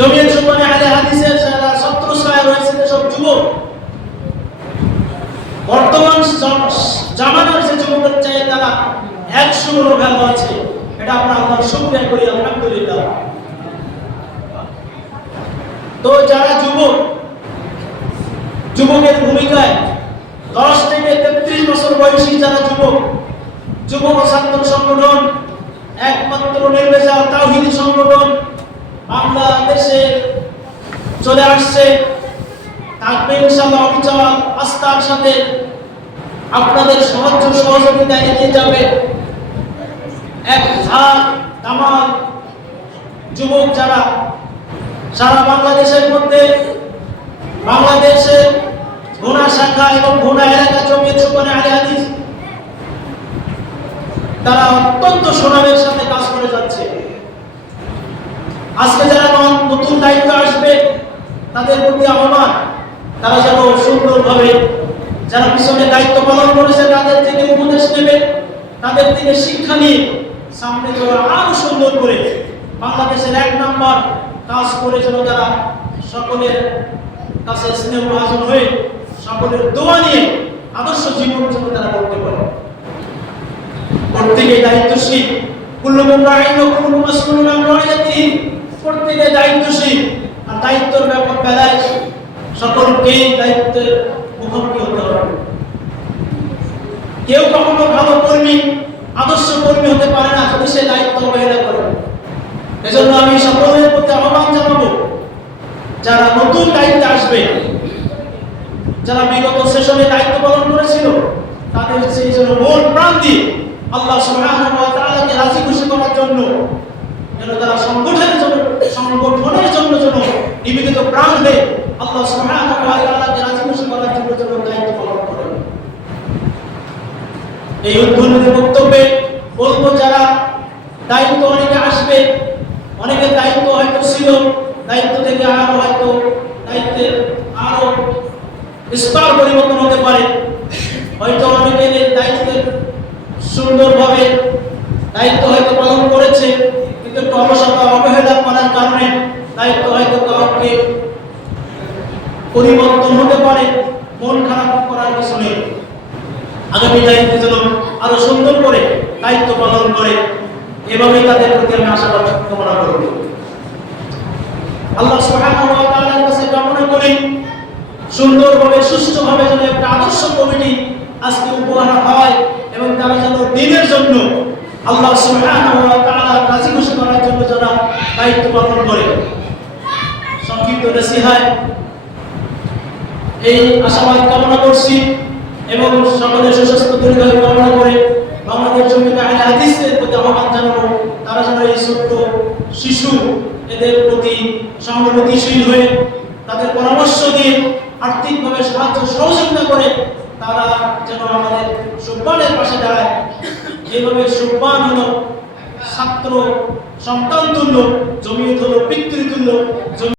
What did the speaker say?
জমিয়ত সুবহানে আহলে হাদিসের যারা ছত্রছায়া রয়েছে সব যুবক, বর্তমান জামানার যে যুবকের চাই তারা 100 গুণ ভালো আছে। এটা আমরা আল্লাহর শুকরিয়া করি, আলহামদুলিল্লাহ। তো যারা যুবকের ভূমিকায় 10 থেকে 33 বছর বয়সী যারা যুবক ছাত্র সংগঠন, একমাত্র নির্ভেজাল তাওহীদি সংগঠন বাংলাদেশে চলে আসছে, থাকবে ইনশাআল্লাহ অবিচল আস্থার সাথে আপনাদের সাহায্য সহযোগিতা এগিয়ে যাবে। এক ঝাঁক তামাম যুবক যারা সারা বাংলাদেশের মধ্যে বাংলাদেশের ভোনা শাখা এবং ভোনা এলাকা জমিয়ত সুবহানে আহলে হাদিস তারা অত্যন্ত সুনামের সাথে কাজ করে যাচ্ছে। আজকে যারা নতুন দায়িত্ব আসবে তাদের প্রতি আহ্বান, তারা যেন সুন্দরভাবে যারা পিছনে দায়িত্ব পালন করেছে তাদের থেকে উপদেশ নেবে, তাদের থেকে শিক্ষা নিয়ে সামনে যারা আরো সুন্দর করে বাংলাদেশের 1 নাম্বার কাজ করে যেন তারা সকলের কাছে স্নেহ ভাজন হয়ে সকলের দোয়া নিয়ে আদর্শ জীবন যেন তারা করতে পারে। প্রত্যেকে দায়িত্বশীল, কুল্লুকুম রাঈন ওয়া কুল্লুকুম মাসউলুন আন রাইয়াতিহি, প্রত্যেকে দায়িত্বশীল। আর দায়িত্বের বেলায় সকলকেই দায়িত্বের মুখোমুখি হতে হবে। কেউ কখনো ভালো কর্মী, আদর্শ কর্মী হতে পারে না যদি সে দায়িত্ব অবহেলা করে। এজন্য আমি সকলের প্রতি আহ্বান জানাবো, যারা নতুন দায়িত্বে আসবে, যারা বিগত সেশনে দায়িত্ব পালন করেছিল তাদের সেই জন্য মন প্রাণ দিয়ে আল্লাহ সুবহানাহু ওয়া তাআলাকে রাজি খুশি করার জন্য যেন তারা সংগঠনের জন্য যেন নিবেদিত প্রাণ হয়ে আল্লাহ সুবহানাহু ওয়া তাআলাকে রাজি খুশি করার জন্য যেন দায়িত্ব পালন করে। এই উদ্বোধনী বক্তব্যে বলবো, যারা দায়িত্ব অনেকে আসবে, অনেকের দায়িত্ব হয়তো ছিল, দায়িত্ব থেকে আরো হয়তো দায়িত্বের আরো স্তর পরিবর্তন হতে পারে। হয়তো অনেকের দায়িত্বের সুন্দরভাবে দায়িত্ব হয়তো পালন করেছে, কিন্তু একটু অলসতা অবহেলা করার কারণে দায়িত্ব হয়তো কাউকে পরিবর্তন হতে পারে। মন খারাপ করার কিছু নেই। আগামী দায়িত্বে যেন আরো সুন্দর করে দায়িত্ব পালন করে, এভাবেই তাদের প্রতি আমি আশাবাদ কামনা করব। আল্লাহ সুবহানাহু ওয়া তাআলার কাছে কামনা করি সুন্দরভাবে সুষ্ঠুভাবে যেন একটা আদর্শ কমিটি আজকে উপহার হয় এবং তারা যেন দিনের জন্য আল্লাহ সুবহানাহু ওয়া তাআলা রাজি খুশি করার জন্য যারা দায়িত্ব পালন করে। সংক্ষিপ্ত নসিহত এই আশাবাদ কামনা করছি এবং সকলের সুস্বাস্থ্য দীর্ঘায়ু কামনা করে বাংলাদেশ জমিয়ত আহলে হাদিসের প্রতি আহ্বান জানাবো, তারা যেন এই ছোট্ট শিশু এদের প্রতি সহানুভূতিশীল হয়ে তাদের পরামর্শ দিয়ে আর্থিকভাবে সাহায্য সহযোগিতা করে তারা যেন আমাদের সুব্বানের পাশে দাঁড়ায়। এইভাবে সুব্বান হলো ছাত্র সন্তান তুল্য, জমিয়ত হলো পিতৃতুল্য।